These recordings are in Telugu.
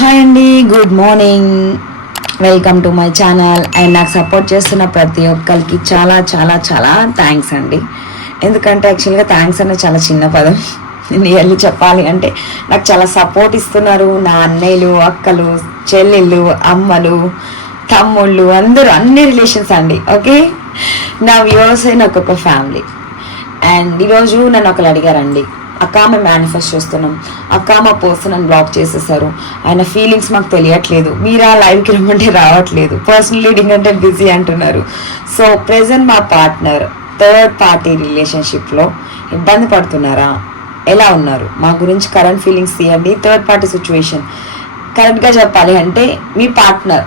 హాయ్ అండి good morning welcome to my channel and నాకు సపోర్ట్ చేస్తున్న ప్రతి ఒక్కరికి చాలా చాలా చాలా థ్యాంక్స్ అండి ఎందుకంటే యాక్చువల్గా థ్యాంక్స్ అనేది చాలా చిన్న పదం. నియర్లీ చెప్పాలి అంటే నాకు చాలా సపోర్ట్ ఇస్తున్నారు నా అన్నయ్యలు అక్కలు చెల్లెళ్ళు అమ్మలు తమ్ముళ్ళు అందరూ అన్ని రిలేషన్స్ అండి ఓకే నా వ్యూవర్స్ నాకు ఒక ఫ్యామిలీ అండ్ ఈరోజు నన్ను ఒకరు అడిగారండి. అక్క మేనిఫెస్ట్ చేస్తున్నాం. అక్క పర్సన్ అని బ్లాక్ చేసేసారు. ఆయన ఫీలింగ్స్ మాకు తెలియట్లేదు. మీరు ఆ లైవ్కి రమ్మంటే రావట్లేదు. పర్సనల్ లీడింగ్ అంటే బిజీ అంటున్నారు. సో ప్రెసెంట్ మా పార్ట్నర్ థర్డ్ పార్టీ రిలేషన్షిప్లో ఇబ్బంది పడుతున్నారా? ఎలా ఉన్నారు? మా గురించి కరెంట్ ఫీలింగ్స్ తీయండి. థర్డ్ పార్టీ సిచ్యువేషన్ కరెక్ట్గా చెప్పాలి అంటే మీ పార్ట్నర్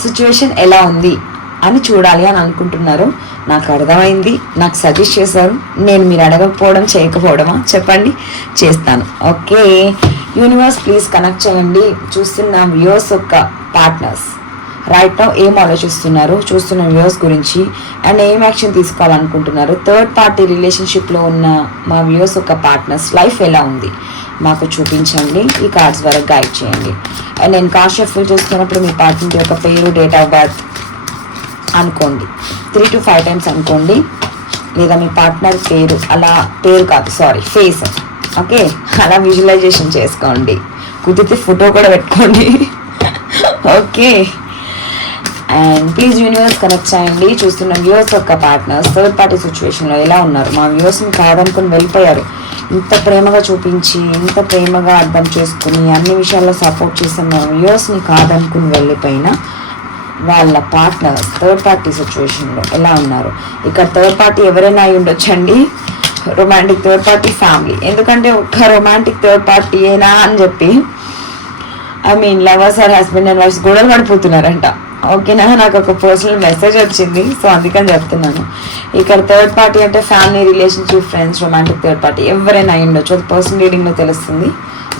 సిచ్యువేషన్ ఎలా ఉంది? అని చూడాలి అని అనుకుంటున్నారు. నాకు అర్థమైంది. నాకు సజెస్ట్ చేశారు. నేను మీరు అడగకపోవడం చేయకపోవడమా? చెప్పండి. చేస్తాను. ఓకే. యూనివర్స్ ప్లీజ్ కనెక్ట్ చేయండి. చూస్తున్న వ్యూస్ యొక్క పార్ట్నర్స్. రైట్ నౌ ఏం ఆలోచిస్తున్నారు? చూస్తున్న వ్యూస్ గురించి. అండ్ ఏం యాక్షన్ తీసుకోవాలనుకుంటున్నారు? థర్డ్ పార్టీ రిలేషన్షిప్లో ఉన్న మా వ్యూస్ యొక్క పార్ట్నర్స్ లైఫ్ ఎలా ఉంది? మాకు చూపించండి. ఈ కార్డ్స్ వరకు గైడ్ చేయండి. అండ్ నేను కాస్ట్ షఫుల్ చేస్తున్నప్పుడు మీ పార్ట్నర్ యొక్క పేరు డేట్ ఆఫ్ బర్త్ అనుకోండి. త్రీ టు ఫైవ్ టైమ్స్ అనుకోండి. లేదా మీ పార్ట్నర్ పేరు అలా పేరు కాదు సారీ ఫేస్ ఓకే అలా విజువలైజేషన్ చేసుకోండి. కుదిరితే ఫోటో కూడా పెట్టుకోండి. Okay and please universe connect చేయండి. చూస్తున్న వ్యూవర్స్ యొక్క పార్ట్నర్స్ థర్డ్ పార్టీ సిచ్యువేషన్లో ఎలా ఉన్నారు? మా వ్యూవర్స్ని కాదనుకుని వెళ్ళిపోయారు. ఇంత ప్రేమగా చూపించి ఇంత ప్రేమగా అర్థం చేసుకుని అన్ని విషయాల్లో సపోర్ట్ చేసిన మా వ్యూవర్స్ని కాదనుకుని వెళ్ళిపోయినా వాళ్ళ పార్ట్నర్ థర్డ్ పార్టీ సిచ్యువేషన్లో ఎలా ఉన్నారు? ఇక్కడ థర్డ్ పార్టీ ఎవరైనా అయి ఉండొచ్చండి? రొమాంటిక్ థర్డ్ పార్టీ ఫ్యామిలీ ఎందుకంటే ఒక్క రొమాంటిక్ థర్డ్ పార్టీ ఏనా అని చెప్పి I mean lovers or husband and wives గొడవలు పడిపోతున్నారంట. ఓకేనా? నాకు ఒక పర్సనల్ మెసేజ్ వచ్చింది. సో అందుకని చెప్తున్నాను. ఇక్కడ థర్డ్ పార్టీ అంటే family relationship friends romantic third party ఎవరైనా అయి ఉండొచ్చు. అది పర్సనల్ రీడింగ్లో తెలుస్తుంది.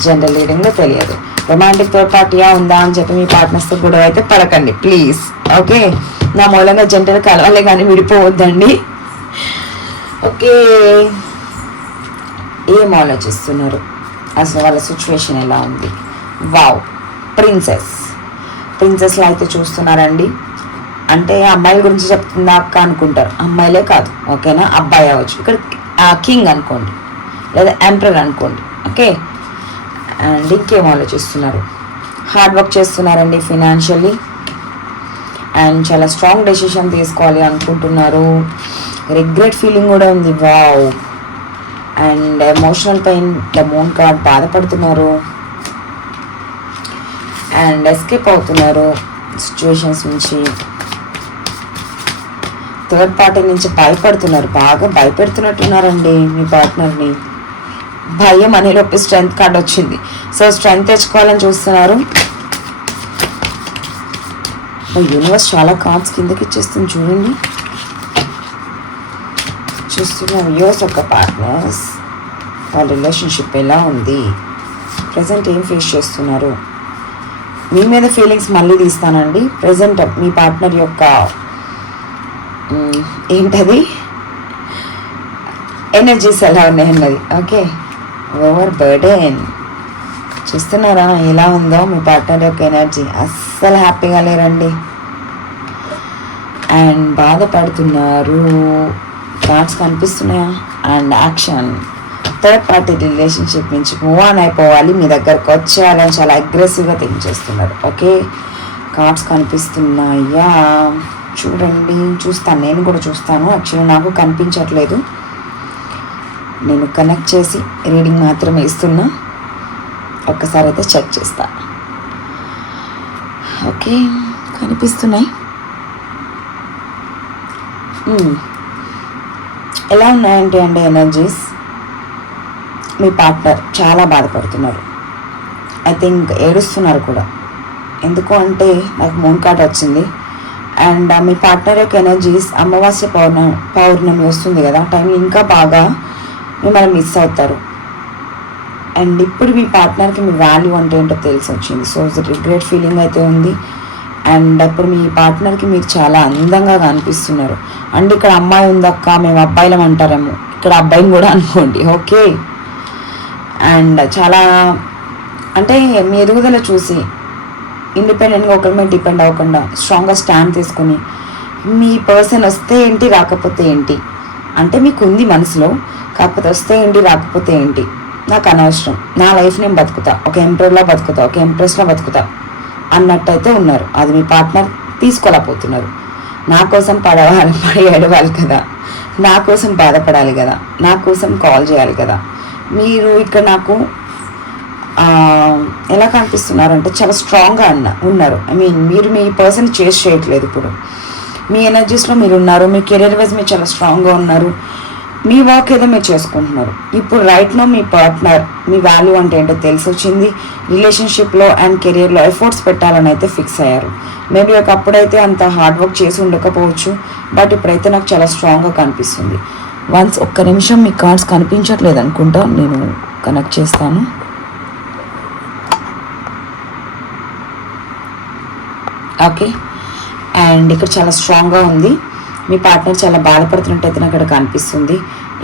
జనరల్ రీడింగ్లో తెలియదు. రొమాంటిక్ థర్డ్ పార్టీయా ఉందా అని చెప్పి మీ పార్ట్నర్స్తో గొడవ అయితే పడకండి ప్లీజ్ ఓకే నా మూలంగా జంటలు కలవాలి కానీ విడిపోవద్దండి. ఓకే ఏం ఆలోచిస్తున్నారు? అసలు వాళ్ళ సిచ్యువేషన్ ఎలా ఉంది? వావ్ ప్రిన్సెస్ ప్రిన్సెస్లో అయితే చూస్తున్నారండి. అంటే అమ్మాయిల గురించి చెప్తుందా అక్క అనుకుంటారు. అమ్మాయిలే కాదు. ఓకేనా అబ్బాయి అవ్వచ్చు. ఇక్కడ కింగ్ అనుకోండి. లేదా ఎంప్రర్ అనుకోండి. ఓకే అండ్ ఇంకేం ఆలోచిస్తున్నారు? హార్డ్ వర్క్ చేస్తున్నారండి ఫినాన్షియల్లీ అండ్ చాలా స్ట్రాంగ్ డెసిషన్ తీసుకోవాలి అనుకుంటున్నారు. రిగ్రెట్ ఫీలింగ్ కూడా ఉంది. Wow and emotional pain the moon card బాధపడుతున్నారు. అండ్ ఎస్కేప్ అవుతున్నారు సిచ్యువేషన్స్ నుంచి. థర్డ్ పార్టీ నుంచి భయపడుతున్నారు. బాగా భయపెడుతున్నట్టున్నారండి మీ పార్ట్నర్ని భయం అనే లోపల స్ట్రెంగ్త్ కార్డ్ వచ్చింది. సో స్ట్రెంగ్త్ తెచ్చుకోవాలని చూస్తున్నారు. యూనివర్స్ చాలా కార్డ్స్ కిందకి ఇచ్చేస్తుంది చూడండి. చూస్తున్నాం వ్యూవర్స్ ఒక పార్ట్నర్స్ వాళ్ళ రిలేషన్షిప్ ఎలా ఉంది? ప్రజెంట్ ఏం ఫేస్ చేస్తున్నారు? మీ మీద ఫీలింగ్స్ మళ్ళీ తీస్తానండి. ప్రజెంట్ మీ పార్ట్నర్ యొక్క ఏంటది? ఎనర్జీస్ ఎలా ఉన్నాయన్నది ఓకే ఓవర్ బర్డెన్ చూస్తున్నారా? ఎలా ఉందో మీ పార్ట్నర్ యొక్క ఎనర్జీ. అస్సలు హ్యాపీగా లేరండి. అండ్ బాధపడుతున్నారు. కార్డ్స్ కనిపిస్తున్నాయా? And action. Third party relationship నుంచి మూవ్ ఆన్ అయిపోవాలి. మీ దగ్గరకు వచ్చేయాలని చాలా అగ్రెసివ్గా థింక్ చేస్తున్నారు. ఓకే. కార్డ్స్ కనిపిస్తున్నాయా? చూడండి. చూస్తాను. నేను కూడా చూస్తాను. యాక్చువల్లీ నాకు కనిపించట్లేదు. నేను కనెక్ట్ చేసి రీడింగ్ మాత్రమే ఇస్తున్నా. ఒక్కసారి అయితే చెక్ చేస్తా. ఓకే కనిపిస్తున్నాయి. ఎలా ఉన్నాయంటే అండి ఎనర్జీస్ మీ పార్ట్నర్ చాలా బాధపడుతున్నారు. ఐ థింక్ ఏడుస్తున్నారు కూడా. ఎందుకు అంటే నాకు మూన్ కార్డ్ వచ్చింది. అండ్ మీ పార్ట్నర్ యొక్క ఎనర్జీస్ అమావాస్య పౌర్ణ పౌర్ణమి వస్తుంది కదా టైం ఇంకా బాగా మిమ్మల్ని మిస్ అవుతారు. అండ్ ఇప్పుడు మీ పార్ట్నర్కి మీ వాల్యూ అంటే ఏంటో తెలిసి వచ్చింది సో రిగ్రెట్ ఫీలింగ్ అయితే ఉంది. అండ్ అప్పుడు మీ పార్ట్నర్కి మీరు చాలా అందంగా కనిపిస్తున్నారు. అండ్ ఇక్కడ అమ్మాయి ఉందక్క మేము అబ్బాయిలం అంటారేమో. ఇక్కడ అబ్బాయిని కూడా అనుకోండి. ఓకే అండ్ చాలా అంటే మీ ఎదుగుదల చూసి ఇండిపెండెంట్గా ఒకరి మీద డిపెండ్ అవ్వకుండా స్ట్రాంగ్గా స్టాండ్ తీసుకొని మీ పర్సన్ వస్తే ఏంటి రాకపోతే ఏంటి? అంటే మీకు ఉంది మనసులో కాకపోతే వస్తే ఏంటి రాకపోతే ఏంటి? నాకు అనవసరం. నా లైఫ్ నేను బతుకుతా. ఒక ఎంప్రెస్లో బతుకుతా ఒక ఎంప్రెస్లో బతుకుతా. అన్నట్టయితే ఉన్నారు. అది మీ పార్ట్నర్ తీసుకోలేకపోతున్నారు. నా కోసం పడవాలి పడి ఏడవాలి కదా. నా కోసం బాధపడాలి కదా. నా కోసం కాల్ చేయాలి కదా. మీరు ఇక్కడ నాకు ఎలా కనిపిస్తున్నారంటే చాలా స్ట్రాంగ్గా అన్న ఉన్నారు. ఐ మీన్ మీరు మీ పర్సన్ చేసి చేయట్లేదు ఇప్పుడు. మీ ఎనర్జీస్లో మీరు ఉన్నారు మీ కెరీర్ వైజ్ మీరు చాలా స్ట్రాంగ్గా ఉన్నారు. మీ వర్క్ ఏదో మీరు చేసుకుంటున్నారు. ఇప్పుడు రైట్నో మీ పార్ట్నర్ మీ వాల్యూ అంటే ఏంటో తెలిసి వచ్చింది రిలేషన్షిప్లో అండ్ కెరియర్లో ఎఫర్ట్స్ పెట్టాలని అయితే ఫిక్స్ అయ్యారు. మేబీ ఒకప్పుడైతే అంత హార్డ్ వర్క్ చేసి ఉండకపోవచ్చు బట్ ఇప్పుడైతే నాకు చాలా స్ట్రాంగ్గా కనిపిస్తుంది. వన్స్ ఒక్క నిమిషం మీ కార్డ్స్ కనిపించట్లేదు అనుకుంటా నేను కనెక్ట్ చేస్తాను. ఓకే అండ్ ఇక్కడ చాలా స్ట్రాంగ్గా ఉంది. మీ పార్ట్నర్ చాలా బాధపడుతున్నట్టయితే నాకు ఇక్కడ కనిపిస్తుంది.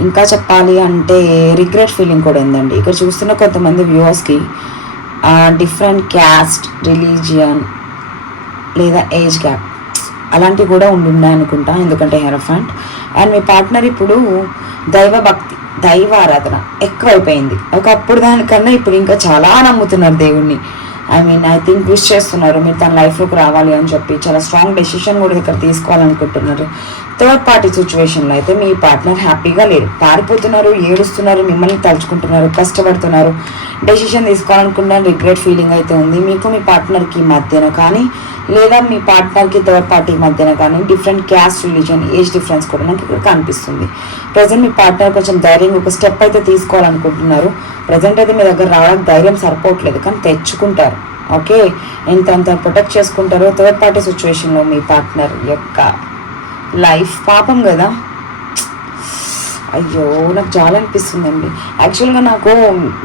ఇంకా చెప్పాలి అంటే రిగ్రెట్ ఫీలింగ్ కూడా ఉందండి. ఇక్కడ చూస్తున్న కొంతమంది వ్యూవర్స్కి డిఫరెంట్ క్యాస్ట్ రిలీజియన్ లేదా ఏజ్ గ్యాప్ అలాంటివి కూడా ఉండి ఉన్నాయనుకుంటా ఎందుకంటే హెరఫంట్ అండ్ మీ పార్ట్నర్ ఇప్పుడు దైవ భక్తి దైవ ఆరాధన ఎక్కువైపోయింది. ఒకప్పుడు దానికన్నా ఇప్పుడు ఇంకా చాలా నమ్ముతున్నారు దేవుణ్ణి. I mean I think wish చేస్తున్నారు. మీరు తన లైఫ్లోకి రావాలి అని చెప్పి. చాలా స్ట్రాంగ్ డెసిషన్ కూడా ఇక్కడ తీసుకోవాలనుకుంటున్నారు. థర్డ్ పార్టీ సిచ్యువేషన్లో అయితే మీ పార్ట్నర్ హ్యాపీగా లేరు పారిపోతున్నారు ఏడుస్తున్నారు మిమ్మల్ని తలుచుకుంటున్నారు కష్టపడుతున్నారు. డెసిషన్ తీసుకోవాలనుకున్న రిగ్రెట్ ఫీలింగ్ అయితే ఉంది. మీకు మీ పార్ట్నర్కి మధ్యన కానీ లేదా మీ పార్ట్నర్కి థర్డ్ పార్టీ మధ్యన కానీ different caste religion age difference కూడా నాకు ఇక్కడ కనిపిస్తుంది. ప్రజెంట్ మీ పార్ట్నర్ కొంచెం ధైర్యం ఒక స్టెప్ అయితే తీసుకోవాలనుకుంటున్నారు. ప్రజెంట్ అయితే మీ దగ్గర రావడానికి ధైర్యం సరిపోవట్లేదు కానీ తెచ్చుకుంటారు. ఓకే ఎంత అంత ప్రొటెక్ట్ చేసుకుంటారో థర్డ్ పార్టీ సిచ్యువేషన్లో మీ పార్ట్నర్ యొక్క లైఫ్ పాపం కదా. అయ్యో నాకు చాలా అనిపిస్తుందండి. యాక్చువల్గా నాకు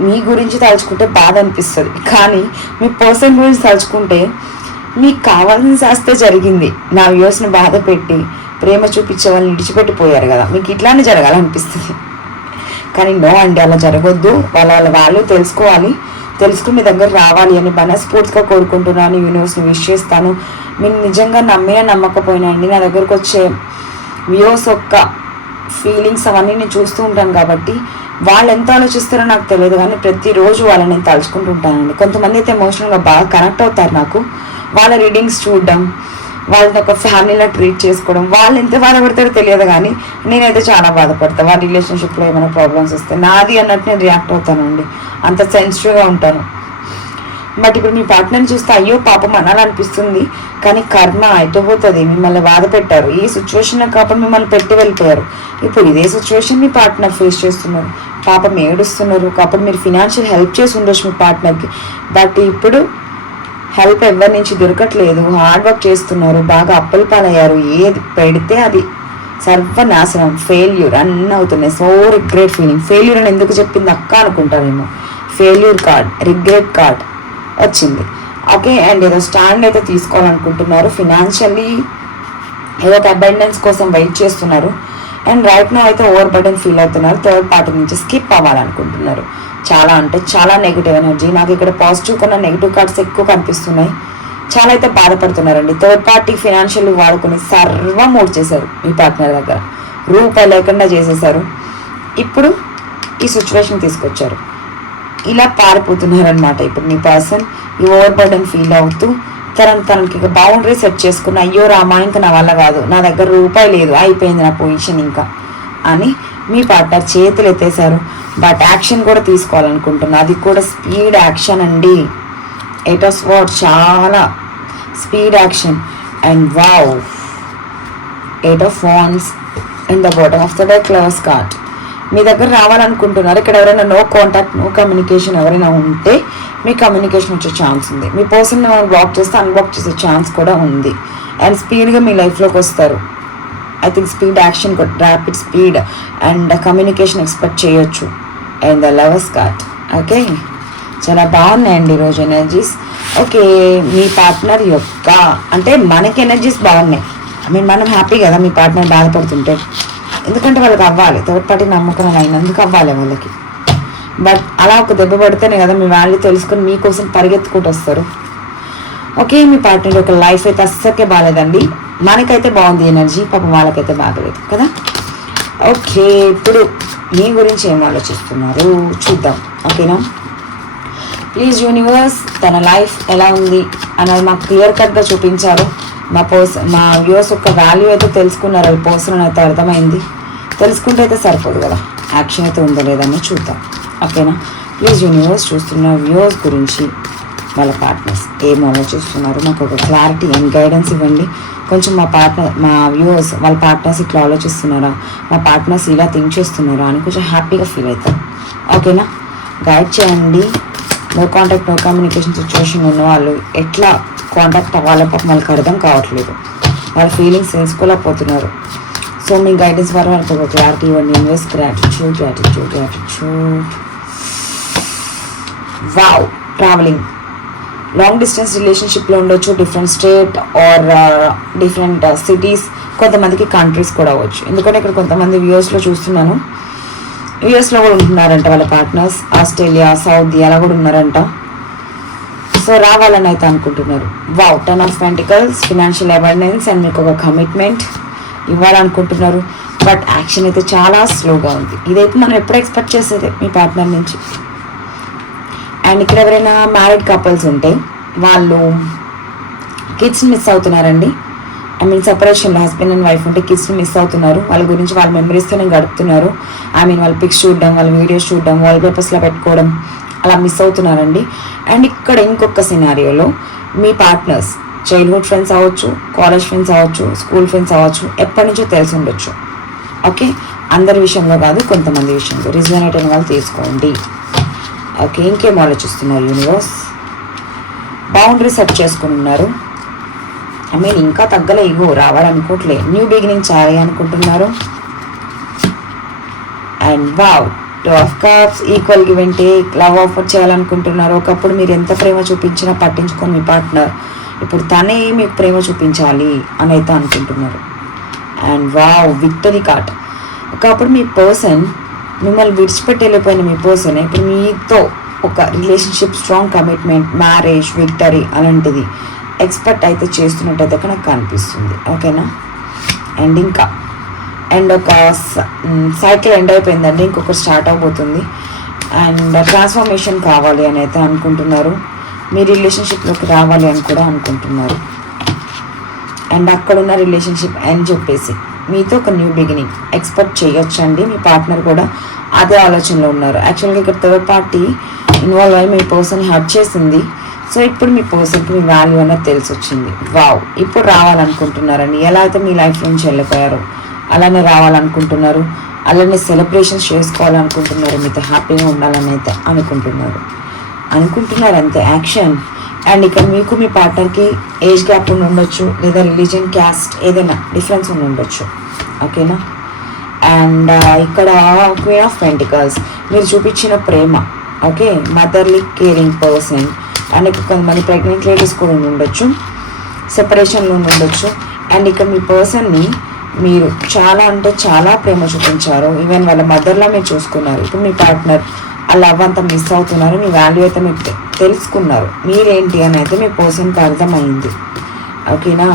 మీ గురించి తలుచుకుంటే బాధ అనిపిస్తుంది. కానీ మీ పర్సన్ గురించి తలుచుకుంటే మీకు కావాల్సిన శాస్త్రే జరిగింది. నా వ్యూస్ని బాధ పెట్టి ప్రేమ చూపించే వాళ్ళని విడిచిపెట్టిపోయారు కదా. మీకు ఇట్లానే జరగాలనిపిస్తుంది. కానీ నో అండి అలా జరగొద్దు. వాళ్ళ వాళ్ళ వాళ్ళు తెలుసుకోవాలి. తెలుసుకుని మీ దగ్గర రావాలి అని మనస్ఫూర్తిగా కోరుకుంటున్నాను యూనివర్స్ని విష్ చేస్తాను. మీరు నిజంగా నమ్మినా నమ్మకపోయినా అండి? నా దగ్గరకు వచ్చే వ్యూస్ యొక్క ఫీలింగ్స్ అవన్నీ నేను చూస్తూ ఉంటాను కాబట్టి వాళ్ళు ఎంత ఆలోచిస్తారో నాకు తెలియదు కానీ ప్రతిరోజు వాళ్ళని నేను తలుచుకుంటూ ఉంటానండి. కొంతమంది అయితే ఎమోషనల్గా బాగా కనెక్ట్ అవుతారు నాకు. వాళ్ళ రీడింగ్స్ చూడడం వాళ్ళని ఒక ఫ్యామిలీలో ట్రీట్ చేసుకోవడం వాళ్ళు ఎంత బాధపడతారో తెలియదు కానీ నేనైతే చాలా బాధపడతాను వాళ్ళ రిలేషన్షిప్లో ఏమైనా ప్రాబ్లమ్స్ వస్తే నాది అన్నట్టు నేను రియాక్ట్ అవుతానండి. అంత సెన్సిటివ్గా ఉంటాను. బట్ ఇప్పుడు మీ పార్ట్నర్ని చూస్తే అయ్యో పాపం అనాలనిపిస్తుంది. కానీ కర్మ అయిపోతుంది. మిమ్మల్ని బాధ పెట్టారు. ఈ సిచ్యువేషన్లో కాకుండా మిమ్మల్ని పెట్టి వెళ్ళిపోయారు. ఇప్పుడు ఇదే సిచ్యువేషన్ మీ పార్ట్నర్ ఫేస్ చేస్తున్నారు. పాపం ఏడుస్తున్నారు. కాబట్టి మీరు ఫినాన్షియల్ హెల్ప్ చేసి ఉండొచ్చు మీ పార్ట్నర్కి. బట్ ఇప్పుడు హెల్ప్ ఎవరి నుంచి దొరకట్లేదు. హార్డ్ వర్క్ చేస్తున్నారు. బాగా అప్పుల పాలయ్యారు. ఏది పెడితే అది సర్వనాశనం. ఫెయిల్యూర్. అన్నీ అవుతున్నాయి. So regret feeling. ఫెయిల్యూర్ అని ఎందుకు చెప్పింది? అక్క అనుకుంటారేమో. Failure card. రిగ్రెట్ కార్డ్ వచ్చింది. ఓకే అండ్ ఏదో స్టాండ్ అయితే తీసుకోవాలనుకుంటున్నారు. ఫినాన్షియల్లీ ఏదో ఒక అబెండెన్స్ కోసం వెయిట్ చేస్తున్నారు. అండ్ రైట్ నో అయితే ఓవర్ బర్డెన్ ఫీల్ అవుతున్నారు. థర్డ్ పార్టీ నుంచి స్కిప్ అవ్వాలనుకుంటున్నారు. చాలా అంటే చాలా నెగిటివ్ ఎనర్జీ నాకు ఇక్కడ పాజిటివ్ కన్నా నెగిటివ్ కార్డ్స్ ఎక్కువ కనిపిస్తున్నాయి. చాలా అయితే బాధపడుతున్నారండి. థర్డ్ పార్టీ ఫినాన్షియల్ వాడుకొని సర్వం మూడ్ చేశారు మీ పార్ట్నర్ దగ్గర. రూపాయి లేకుండా చేసేసారు. ఇప్పుడు ఈ సిచ్యువేషన్ తీసుకొచ్చారు. ఇలా పారిపోతున్నారనమాట ఇప్పుడు మీ పర్సన్ ఈ ఓవర్ బర్డెన్ ఫీల్ అవుతూ తనను తనకి ఇక బౌండరీ సెట్ చేసుకున్న అయ్యో రామా ఇంకా నా వల్ల కాదు. నా దగ్గర రూపాయి లేదు. అయిపోయింది నా పొజిషన్ ఇంకా. అని మీ పార్ట్నర్ చేతులు ఎత్తేసారు బట్ యాక్షన్ కూడా తీసుకోవాలనుకుంటున్నా. అది కూడా స్పీడ్ యాక్షన్ అండి. ఎట్ ఆఫ్ వాట్ చాలా speed action. And wow eight of in the bottom of the day lovers card మీ దగ్గర రావాలనుకుంటున్నారు. ఇక్కడ ఎవరైనా నో కాంటాక్ట్ నో కమ్యూనికేషన్ ఎవరైనా ఉంటే మీ కమ్యూనికేషన్ వచ్చే ఛాన్స్ ఉంది. మీ పర్సన్ బ్లాక్ చేస్తే అన్బ్లాక్ చేసే ఛాన్స్ కూడా ఉంది. అండ్ స్పీడ్గా మీ లైఫ్లోకి వస్తారు. I think speed action rapid speed and communication expect చేయొచ్చు. And the lovers card okay చాలా బాగున్నాయండి ఈరోజు ఎనర్జీస్ ఓకే మీ పార్ట్నర్ యొక్క అంటే మనకి ఎనర్జీస్ బాగున్నాయి. ఐ మీన్ మనం హ్యాపీ కదా మీ పార్ట్నర్ బాధపడుతుంటే. ఎందుకంటే వాళ్ళకి అవ్వాలి. థర్డ్ పార్టీ నమ్మకం అయినందుకు అవ్వాలి వాళ్ళకి. బట్ అలా ఒక దెబ్బ పడితేనే కదా మీ వాల్యూ తెలుసుకొని మీకోసం పరిగెత్తుకుంటూ వస్తారు. ఓకే మీ పార్ట్నర్ యొక్క లైఫ్ అయితే అస్సకే బాగాలేదండి. మనకైతే బాగుంది ఎనర్జీ పాపం వాళ్ళకైతే బాగలేదు కదా? ఓకే ఇప్పుడు మీ గురించి ఏం ఆలోచిస్తున్నారు? చూద్దాం ఓకేనా? ప్లీజ్ యూనివర్స్ తన లైఫ్ ఎలా ఉంది అన్నది మాకు క్లియర్ కట్గా చూపించారు. మా పోస్ మా వ్యూవర్స్ యొక్క వాల్యూ అయితే తెలుసుకున్నారు అది పర్సన్ అయితే అర్థమైంది. తెలుసుకుంటే అయితే సరిపోదు కదా యాక్షన్ అయితే ఉందో లేదని చూద్దాం ఓకేనా? ప్లీజ్ యూనివర్స్ చూస్తున్న వ్యూవర్స్ గురించి వాళ్ళ పార్ట్నర్స్ ఏం ఆలోచిస్తున్నారు మాకు ఒక క్లారిటీ అండ్ గైడెన్స్ ఇవ్వండి. కొంచెం మా పార్ట్నర్ మా వ్యూవర్స్ వాళ్ళ పార్ట్నర్స్ ఇట్లా ఆలోచిస్తున్నారా? మా పార్ట్నర్స్ ఇలా థింక్ చేస్తున్నారా అని కొంచెం హ్యాపీగా ఫీల్ అవుతారు ఓకేనా గైడ్ చేయండి. No contact no communication situation ఉన్న వాళ్ళు ఎట్లా కాంటాక్ట్ అవ్వాలో పాపం వాళ్ళకి అర్థం కావట్లేదు. వాళ్ళ ఫీలింగ్స్ తెలుసుకోలేకపోతున్నారు. సో మీ గైడెన్స్ ద్వారా వాళ్ళకి ఒక క్లారిటీ ఇవ్వండి. Invest gratitude gratitude gratitude wow travelling long distance రిలేషన్షిప్లో ఉండొచ్చు different state or different cities కొంతమందికి కంట్రీస్ కూడా అవ్వచ్చు. ఎందుకంటే ఇక్కడ కొంతమంది వ్యూఎస్లో చూస్తున్నాను. యూఎస్లో కూడా ఉంటున్నారంట వాళ్ళ పార్ట్నర్స్ ఆస్ట్రేలియా సౌదీ అలా కూడా ఉన్నారంట. సో రావాలని అయితే అనుకుంటున్నారు. Wow ten of pentacles financial abundance and మీకు ఒక కమిట్మెంట్ ఇవ్వాలనుకుంటున్నారు. బట్ యాక్షన్ అయితే చాలా స్లోగా ఉంది. ఇదైతే మనం ఎప్పుడు ఎక్స్పెక్ట్ చేసేది మీ పార్ట్నర్ నుంచి. అండ్ ఇక్కడ ఎవరైనా మ్యారీడ్ కపుల్స్ ఉంటే వాళ్ళు కిడ్స్ మిస్ అవుతున్నారండి. ఐ మీన్ సెపరేషన్లో హస్బెండ్ అండ్ వైఫ్ ఉంటే కిడ్స్ని మిస్ అవుతున్నారు. వాళ్ళ గురించి వాళ్ళ మెమరీస్తోనే గడుపుతున్నారు. ఐ మీన్ వాళ్ళ పిక్స్ చూడడం వాళ్ళ వీడియోస్ చూడడం వాల్ పేపర్స్లో పెట్టుకోవడం అలా మిస్ అవుతున్నారండి. అండ్ ఇక్కడ ఇంకొక సినారియోలో మీ పార్ట్నర్స్ చైల్డ్హుడ్ ఫ్రెండ్స్ అవ్వచ్చు కాలేజ్ ఫ్రెండ్స్ అవ్వచ్చు స్కూల్ ఫ్రెండ్స్ అవ్వచ్చు ఎప్పటి నుంచో తెలిసి ఉండొచ్చు. ఓకే అందరి విషయంలో కాదు కొంతమంది విషయంలో. రిజనేట్ అయిన వాళ్ళు తీసుకోండి. ఓకే ఇంకేం ఆలోచిస్తున్నారు యూనివర్స్ బౌండరీ సెట్ చేసుకుని ఉన్నారు. ఐ మీన్ ఇంకా తగ్గలే ఇగో రావాలనుకోవట్లే. న్యూ బిగినింగ్ చాలే అనుకుంటున్నారు. And wow two of cups equal గివెంటే love offer చేయాలనుకుంటున్నారు. ఒకప్పుడు మీరు ఎంత ప్రేమ చూపించినా పట్టించుకొని మీ పార్ట్నర్ ఇప్పుడు తనే మీకు ప్రేమ చూపించాలి అని అయితే అనుకుంటున్నారు. అండ్ వావ్ విక్టరీ కార్ట్ ఒకప్పుడు మీ పర్సన్ మిమ్మల్ని విడిచిపెట్టి వెళ్ళిపోయిన మీ పర్సన్ ఇప్పుడు మీతో ఒక relationship strong commitment marriage victory అలాంటిది ఎక్స్పెక్ట్ అయితే చేస్తున్నట్టయితే నాకు కనిపిస్తుంది. ఓకేనా అండ్ ఇంకా అండ్ ఒక సైకిల్ ఎండ్ అయిపోయిందండి. ఇంకొకటి స్టార్ట్ అవబోతుంది. అండ్ ట్రాన్స్ఫర్మేషన్ కావాలి అని అయితే అనుకుంటున్నారు. మీ రిలేషన్షిప్లోకి రావాలి అని కూడా అనుకుంటున్నారు. అండ్ అక్కడున్న రిలేషన్షిప్ అని చెప్పేసి. మీతో ఒక న్యూ బిగినింగ్ ఎక్స్పెక్ట్ చేయొచ్చండి. మీ పార్ట్నర్ కూడా అదే ఆలోచనలో ఉన్నారు. యాక్చువల్గా ఇక్కడ థర్డ్ పార్టీ ఇన్వాల్వ్ అయ్యి మీ పర్సన్ హర్ట్ చేసింది. సో ఇప్పుడు మీ పర్సన్కి మీ వాల్యూ అన్నది తెలిసి వచ్చింది వావ్ ఇప్పుడు రావాలనుకుంటున్నారండి ఎలా అయితే మీ లైఫ్ నుంచి వెళ్ళిపోయారో అలానే రావాలనుకుంటున్నారు. అలానే సెలబ్రేషన్స్ చేసుకోవాలనుకుంటున్నారు. మీతో హ్యాపీగా ఉండాలని అయితే అనుకుంటున్నారు. అనుకుంటున్నారు అంతే యాక్షన్ అండ్ ఇక్కడ మీకు మీ పార్ట్నర్కి ఏజ్ గ్యాప్ ఉండి ఉండొచ్చు లేదా రిలీజన్ క్యాస్ట్ ఏదైనా డిఫరెన్స్ ఉండి ఉండొచ్చు. ఓకేనా అండ్ uh, ఇక్కడ క్వీన్ ఆఫ్ పెంటికల్స్ మీరు చూపించిన ప్రేమ okay motherly caring person and ఇక్కడ కొంతమంది ప్రెగ్నెంట్ లేడీస్ కూడా ఉండి ఉండొచ్చు సెపరేషన్లో ఉండి ఉండొచ్చు. అండ్ ఇక్కడ మీ పర్సన్ని మీరు చాలా అంటే చాలా ప్రేమ చూపించారు. ఈవెన్ వాళ్ళ మదర్లా మీరు చూసుకున్నారు. ఇప్పుడు మీ పార్ట్నర్ ఆ లవ్ అంతా మిస్ అవుతున్నారు మీ వాల్యూ అయితే మీకు తెలుసుకున్నారు. మీరేంటి అని అయితే మీ పర్సన్కి అర్థమైంది. ఓకేనా?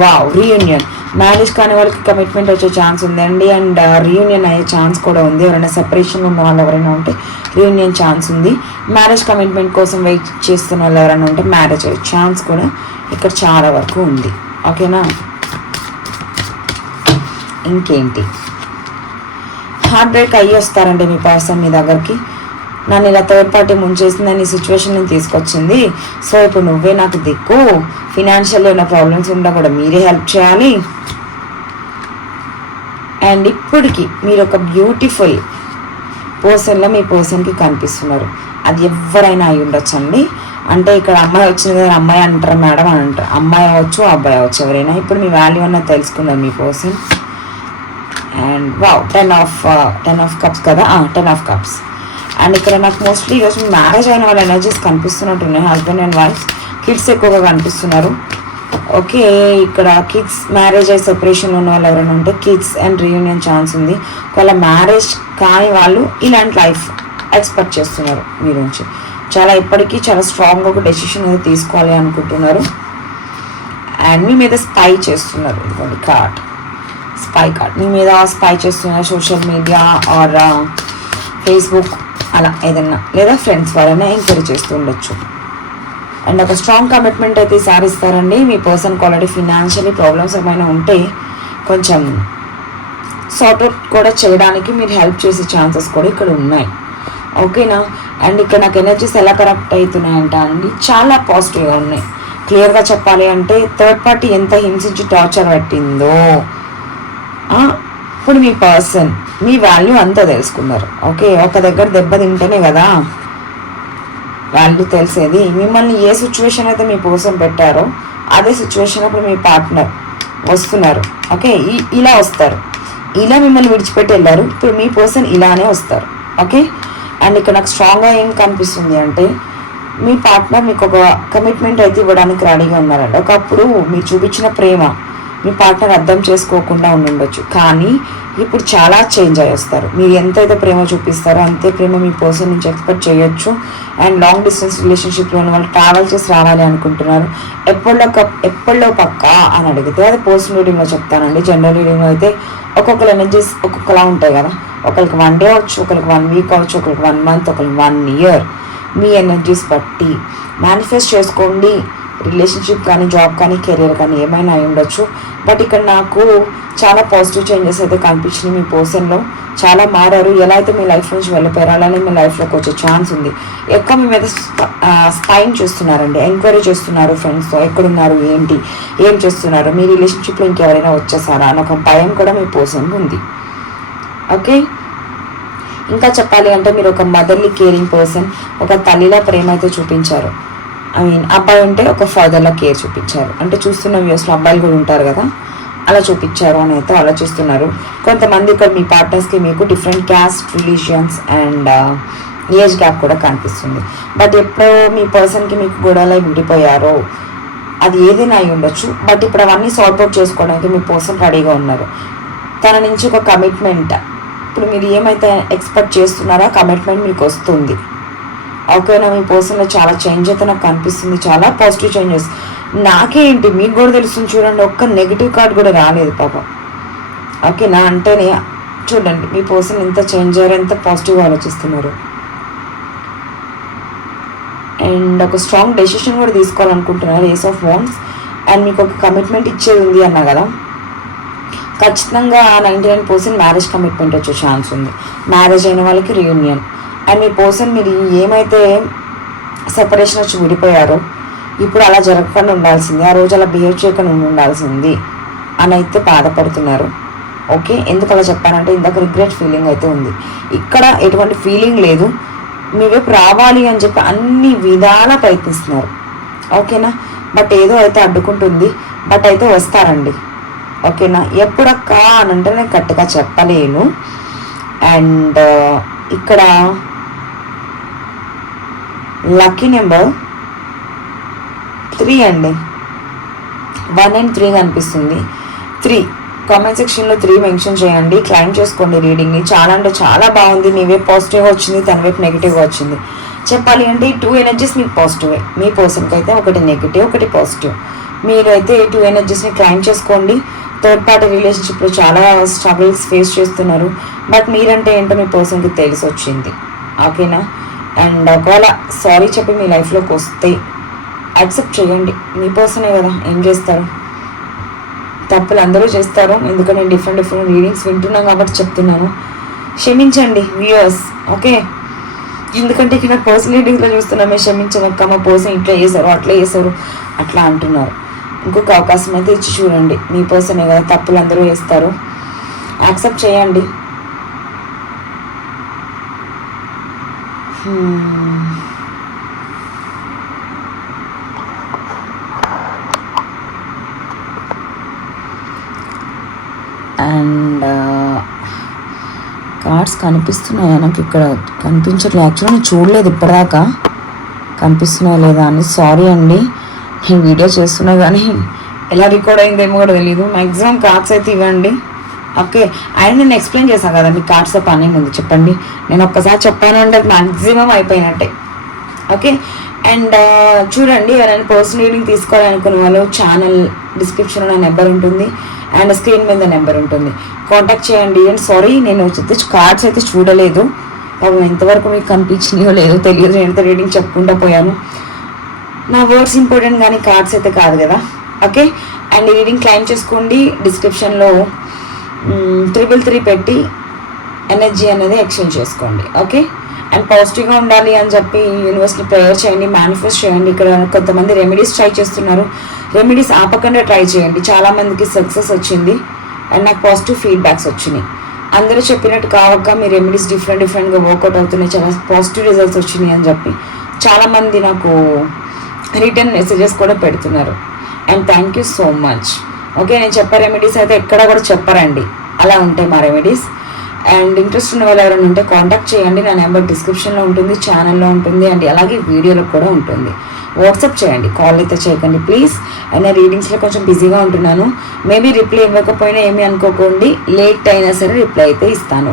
వావ్ రీయూనియన్ మ్యారేజ్ కాని వాళ్ళకి కమిట్మెంట్ వచ్చే ఛాన్స్ ఉందండి. అండ్ రీయూనియన్ uh, అయ్యే ఛాన్స్ కూడా ఉంది. ఎవరైనా సెపరేషన్లో ఉన్న వాళ్ళు ఎవరైనా ఉంటే రీయూనియన్ ఛాన్స్ ఉంది. మ్యారేజ్ కమిట్మెంట్ కోసం వెయిట్ చేస్తున్న వాళ్ళు ఎవరైనా ఉంటే మ్యారేజ్ అయ్యే ఛాన్స్ కూడా ఇక్కడ చాలా వరకు ఉంది. ఓకేనా? ఇంకేంటి? హార్ట్ బ్రేక్ అయ్యి వస్తారండి మీ పర్సన్ మీ దగ్గరికి. నన్ను ఇలా థర్డ్ పార్టీ ముంచేసిందని ఈ సిచ్యువేషన్ తీసుకొచ్చింది. సో ఇప్పుడు నువ్వే నాకు దిక్కు. ఫినాన్షియల్ ఉన్న ప్రాబ్లమ్స్ ఉన్నా కూడా మీరే హెల్ప్ చేయాలి. అండ్ ఇప్పటికి మీరు ఒక బ్యూటిఫుల్ పర్సన్లో మీ పర్సన్కి కనిపిస్తున్నారు. అది ఎవరైనా అయి ఉండొచ్చండి. అంటే ఇక్కడ అమ్మాయి వచ్చింది కదా అమ్మాయి అంటారు మేడం అని అంటారు అమ్మాయి అవ్వచ్చు అబ్బాయి అవ్వచ్చు ఎవరైనా. ఇప్పుడు మీ వాల్యూ అన్నది తెలుసుకుందాం మీ person and wow ten of ten of cups కదా? టెన్ ఆఫ్ కప్స్ అండ్ ఇక్కడ నాకు మోస్ట్లీ ఈరోజు మ్యారేజ్ అయిన వాళ్ళ ఎనర్జీస్ కనిపిస్తున్నట్టున్నాయి. హస్బెండ్ అండ్ వైఫ్ కిడ్స్ ఎక్కువగా కనిపిస్తున్నారు. ఓకే ఇక్కడ కిడ్స్ మ్యారేజ్ అయ్యి సెపరేషన్ ఉన్న వాళ్ళు ఎవరైనా ఉంటే కిడ్స్ అండ్ రీయూనియన్ ఛాన్స్ ఉంది. ఒకవేళ మ్యారేజ్ కాని వాళ్ళు ఇలాంటి లైఫ్ ఎక్స్పెక్ట్ చేస్తున్నారు మీ నుంచి. చాలా ఇప్పటికీ చాలా స్ట్రాంగ్గా ఒక డెసిషన్ అనేది తీసుకోవాలి అనుకుంటున్నారు. అండ్ మీ మీద స్పై చేస్తున్నారు. ఇదిగోండి కార్డ్ స్పై కార్డ్ మీ మీద స్పై చేస్తున్న సోషల్ మీడియా ఆర్ ఫేస్బుక్ అలా ఏదన్నా లేదా ఫ్రెండ్స్ వాళ్ళనే ఎంక్వైరీ చేస్తూ ఉండొచ్చు. అండ్ ఒక స్ట్రాంగ్ కమిట్మెంట్ అయితే ఈసారి ఇస్తారండి. మీ పర్సన్ ఆల్రెడీ ఫినాన్షియలీ ప్రాబ్లమ్స్ ఏమైనా ఉంటే కొంచెం సార్ట్అవుట్ కూడా చేయడానికి మీరు హెల్ప్ చేసే ఛాన్సెస్ కూడా ఇక్కడ ఉన్నాయి. ఓకేనా? అండ్ ఇక్కడ నాకు ఎనర్జీస్ ఎలా కరెక్ట్ అవుతున్నాయంట అండి చాలా పాజిటివ్గా ఉన్నాయి. క్లియర్గా చెప్పాలి అంటే థర్డ్ పార్టీ ఎంత హింసించి టార్చర్ పెట్టిందో. ఇప్పుడు మీ పర్సన్ మీ వాల్యూ అంతా తెలుసుకున్నారు. ఓకే ఒక దగ్గర దెబ్బ తింటేనే కదా వాల్యూ తెలిసేది. మిమ్మల్ని ఏ సిచ్యువేషన్ అయితే మీ పర్సన్ పెట్టారో అదే సిచ్యువేషన్ అప్పుడు మీ పార్ట్నర్ వస్తున్నారు. ఓకే ఇలా వస్తారు. ఇలా మిమ్మల్ని విడిచిపెట్టి వెళ్ళారు. ఇప్పుడు మీ పర్సన్ ఇలానే వస్తారు. ఓకే అండ్ ఇక్కడ నాకు స్ట్రాంగ్గా ఏం కనిపిస్తుంది అంటే మీ పార్ట్నర్ మీకు ఒక కమిట్మెంట్ అయితే ఇవ్వడానికి రెడీగా ఉన్నారండి. ఒకప్పుడు మీరు చూపించిన ప్రేమ మీ పార్ట్నర్ అర్థం చేసుకోకుండా ఉండుండొచ్చు. కానీ ఇప్పుడు చాలా చేంజ్ అయ్యి వస్తారు. మీరు ఎంతైతే ప్రేమ చూపిస్తారో అంతే ప్రేమ మీ పర్సన్ నుంచి ఎక్స్పెక్ట్ చేయొచ్చు. అండ్ లాంగ్ డిస్టెన్స్ రిలేషన్షిప్లో ఉన్న వాళ్ళు ట్రావెల్ చేసి రావాలి అనుకుంటున్నారు. ఎప్పుడో ఎప్పుడో పక్కా అని అడిగితే అది పర్సనల్ రీడింగ్లో చెప్తానండి. జనరల్ రీడింగ్లో అయితే ఒక్కొక్కరు ఎనర్జీస్ ఒక్కొక్కలా ఉంటాయి కదా. ఒకరికి వన్ డే అవచ్చు ఒకరికి వన్ వీక్ అవచ్చు ఒకరికి వన్ మంత్ ఒకరికి వన్ ఇయర్ మీ ఎనర్జీస్ బట్టి. మేనిఫెస్ట్ చేసుకోండి. రిలేషన్షిప్ కానీ జాబ్ కానీ కెరీర్ కానీ ఏమైనా అయి ఉండొచ్చు. బట్ ఇక్కడ నాకు చాలా పాజిటివ్ చేంజెస్ అయితే కనిపించినాయి మీ పర్సన్లో చాలా మారారు. ఎలా అయితే మీ లైఫ్ నుంచి వెళ్ళిపోయారో అలానే మీ లైఫ్లోకి వచ్చే ఛాన్స్ ఉంది. ఎక్కువ మీ మీద స్పైన్ చేస్తున్నారండి. ఎంక్వైరీ చేస్తున్నారు ఫ్రెండ్స్తో ఎక్కడున్నారు? ఏంటి? ఏం చేస్తున్నారు? మీ రిలేషన్షిప్లో ఇంకెవరైనా వచ్చేసారా? అని ఒక భయం కూడా మీ పర్సన్ ఉంది. ఓకే ఇంకా చెప్పాలి అంటే మీరు ఒక మదర్లీ కేరింగ్ పర్సన్ ఒక తల్లిలా ప్రేమ అయితే చూపించారు. ఐ మీన్ అబ్బాయి ఉంటే ఒక ఫాదర్లా కేర్ చూపించారు. అంటే చూస్తున్న వ్యూస్లో అబ్బాయిలు కూడా ఉంటారు కదా? అలా చూపించారు అని అయితే ఆలోచిస్తున్నారు. కొంతమంది ఇక్కడ మీ పార్ట్నర్స్కి మీకు different caste religions and age gap కూడా కనిపిస్తుంది. బట్ ఎప్పుడో మీ పర్సన్కి మీకు గొడవలై విడిపోయారో అది ఏదైనా అయి ఉండొచ్చు. బట్ ఇప్పుడు అవన్నీ సార్ట్ అవుట్ చేసుకోవడానికి మీ పర్సన్ రెడీగా ఉన్నారు. తన నుంచి ఒక కమిట్మెంట్ ఇప్పుడు మీరు ఏమైతే ఎక్స్పెక్ట్ చేస్తున్నారో కమిట్మెంట్ మీకు వస్తుంది. ఓకేనా మీ పర్సన్లో చాలా చేంజ్ అయితే నాకు కనిపిస్తుంది. చాలా పాజిటివ్ చేంజెస్ నాకేంటి? మీకు కూడా తెలుస్తుంది చూడండి ఒక్క నెగిటివ్ కార్డ్ కూడా రాలేదు పాపం. ఓకేనా అంటేనే చూడండి మీ పర్సన్ ఎంత చేంజ్ అయ్యారు ఎంత పాజిటివ్గా ఆలోచిస్తున్నారు. అండ్ ఒక స్ట్రాంగ్ డెసిషన్ కూడా తీసుకోవాలనుకుంటున్నారు. ఏస్ ఆఫ్ హోమ్స్ అండ్ మీకు ఒక కమిట్మెంట్ ఇచ్చేది ఉంది అన్నా కదా. ఖచ్చితంగా ninety nine percent marriage commitment వచ్చే ఛాన్స్ ఉంది. మ్యారేజ్ అయిన వాళ్ళకి రీయూనియన్ అండ్ మీ పర్సన్ మీరు ఏమైతే సెపరేషన్ వచ్చి విడిపోయారో ఇప్పుడు అలా జరగకుండా ఉండాల్సింది. ఆ రోజు అలా బిహేవ్ చేయకుండా ఉండాల్సింది అని అయితే బాధపడుతున్నారు. ఓకే ఎందుకు అలా చెప్పానంటే ఇందాక రిగ్రెట్ ఫీలింగ్ అయితే ఉంది. ఇక్కడ ఎటువంటి ఫీలింగ్ లేదు. మీ వైపు రావాలి అని చెప్పి అన్ని విధాలా ప్రయత్నిస్తున్నారు. ఓకేనా బట్ ఏదో అయితే అడ్డుకుంటుంది. బట్ అయితే వస్తారండి. ఓకేనా ఎప్పుడక్కా అని అంటే నేను కరెక్ట్గా చెప్పలేను. అండ్ uh, ఇక్కడ లక్కీ నెంబర్ త్రీ అండి. వన్ అండ్ త్రీ కనిపిస్తుంది. త్రీ. కామెంట్ సెక్షన్లో త్రీ మెన్షన్ చేయండి. క్లైమ్ చేసుకోండి రీడింగ్ని. చాలా అంటే చాలా బాగుంది. మీ వైపు పాజిటివ్గా వచ్చింది తన వైపు నెగిటివ్గా వచ్చింది. చెప్పాలి అంటే ఈ టూ ఎనర్జీస్ మీకు పాజిటివే. మీ పర్సన్కి అయితే ఒకటి నెగిటివ్ ఒకటి పాజిటివ్. మీరు అయితే ఈ టూ ఎనర్జీస్ని క్లైమ్ చేసుకోండి. థర్డ్ పార్టీ రిలేషన్షిప్లో చాలా స్ట్రగుల్స్ ఫేస్ చేస్తున్నారు. బట్ మీరంటే ఏంటో మీ పర్సన్కి తెలిసి వచ్చింది ఓకేనా? అండ్ ఒకవేళ సారీ చెప్పి మీ లైఫ్లోకి వస్తే యాక్సెప్ట్ చేయండి. మీ పర్సనే కదా ఏం చేస్తారు? తప్పులు అందరూ చేస్తారు. ఎందుకంటే నేను డిఫరెంట్ డిఫరెంట్ రీడింగ్స్ వింటున్నాను కాబట్టి చెప్తున్నాను. క్షమించండి వ్యూయర్స్ ఓకే? ఎందుకంటే ఇక్కడ పర్సనల్ రీడింగ్లో చూస్తున్నామే క్షమించమక్క మా పర్సన్ ఇట్లా చేశారు అట్లా చేశారు అట్లా అంటున్నారు. ఇంకొక అవకాశం అయితే ఇచ్చి చూడండి. మీ పర్సనే కదా తప్పులు అందరూ వేస్తారు యాక్సెప్ట్ చేయండి. అండ్ కార్డ్స్ uh, కనిపిస్తున్నాయా? నాకు ఇక్కడ కనిపించట్లేదు యాక్చువల్లీ నేను చూడలేదు ఇప్పటిదాకా. కనిపిస్తున్నాయా లేదా అని. సారీ అండి. నేను వీడియో చేస్తున్నా కానీ ఎలా రికార్డ్ అయిందేమో కూడా తెలియదు మ్యాక్సిమం కార్డ్స్ అయితే ఇవ్వండి. ఓకే ఆయన నేను ఎక్స్ప్లెయిన్ చేశాను కదా మీ కార్డ్స్ పని ముందు చెప్పండి. నేను ఒక్కసారి చెప్పాను అంటే మ్యాక్సిమం అయిపోయినట్టే. ఓకే అండ్ చూడండి ఎవరైనా పర్సనల్ రీడింగ్ తీసుకోవాలనుకునే వాళ్ళు ఛానల్ డిస్క్రిప్షన్లో నా నెంబర్ ఉంటుంది అండ్ స్క్రీన్ మీద నెంబర్ ఉంటుంది. కాంటాక్ట్ చేయండి అండ్ సారీ నేను కార్డ్స్ అయితే చూడలేదు. పాపం ఎంతవరకు మీకు కనిపించినాయో లేదో తెలియదు నేను ఎంత రీడింగ్ చెప్పుకుంటూ పోయాను. నా వర్డ్స్ ఇంపార్టెంట్ కానీ కార్డ్స్ అయితే కాదు కదా. ఓకే అండ్ రీడింగ్ క్లైమ్ చేసుకోండి డిస్క్రిప్షన్లో త్రిబుల్ త్రీ పెట్టి ఎనర్జీ అనేది ఎక్స్చేంజ్ చేసుకోండి ఓకే అండ్ పాజిటివ్గా ఉండాలి అని చెప్పి యూనివర్స్ని ప్రేయర్ చేయండి మేనిఫెస్ట్ చేయండి. ఇక్కడ కొంతమంది రెమెడీస్ ట్రై చేస్తున్నారు. రెమెడీస్ ఆపకుండా ట్రై చేయండి. చాలామందికి సక్సెస్ వచ్చింది. అండ్ నాకు పాజిటివ్ ఫీడ్బ్యాక్స్ వచ్చినాయి. అందరూ చెప్పినట్టు కావక మీ రెమెడీస్ డిఫరెంట్ డిఫరెంట్గా వర్కౌట్ అవుతున్నాయి. చాలా పాజిటివ్ రిజల్ట్స్ వచ్చినాయి అని చెప్పి. చాలామంది నాకు రిటర్న్ మెసేజెస్ కూడా పెడుతున్నారు. And thank you so much okay నేను చెప్పే రెమెడీస్ అయితే ఎక్కడ కూడా చెప్పరండి. అలా ఉంటాయి మా రెమెడీస్ అండ్ ఇంట్రెస్ట్ ఉన్న వాళ్ళు ఎవరైనా ఉంటే కాంటాక్ట్ చేయండి. నా నెంబర్ డిస్క్రిప్షన్లో ఉంటుంది ఛానల్లో ఉంటుంది అండ్ అలాగే వీడియోలో కూడా ఉంటుంది. వాట్సాప్ చేయండి కాల్ అయితే చేయకండి ప్లీజ్ అండ్ నేను రీడింగ్స్లో కొంచెం బిజీగా ఉంటున్నాను. మేబీ రిప్లై ఇవ్వకపోయినా ఏమీ అనుకోకండి. లేట్ అయినా సరే రిప్లై అయితే ఇస్తాను.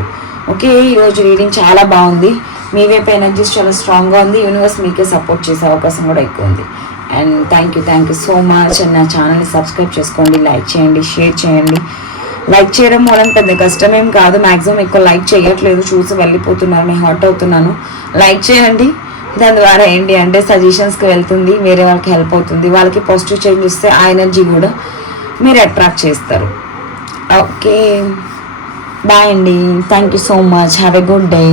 ఓకే ఈరోజు రీడింగ్ చాలా బాగుంది. మీ వైపు ఎనర్జీస్ చాలా స్ట్రాంగ్గా ఉంది. యూనివర్స్ మీకే సపోర్ట్ చేసే అవకాశం కూడా ఎక్కువ ఉంది. And thank you thank you so much and నా ఛానల్ని సబ్స్క్రైబ్ చేసుకోండి లైక్ చేయండి షేర్ చేయండి. లైక్ చేయడం మూలం పెద్ద కష్టమేం కాదు. మ్యాక్సిమం ఎక్కువ లైక్ చేయట్లేదు. చూసి వెళ్ళిపోతున్నారు. నేను హాట్ అవుతున్నాను. లైక్ చేయండి. దాని ద్వారా ఏంటి అంటే సజెషన్స్కి వెళ్తుంది. వేరే వాళ్ళకి హెల్ప్ అవుతుంది. వాళ్ళకి పాజిటివ్ చేంజ్ ఇస్తే ఆ ఎనర్జీ కూడా మీరు అట్రాక్ట్ చేస్తారు. ఓకే బాయ్ అండి. Thank you so much have a good day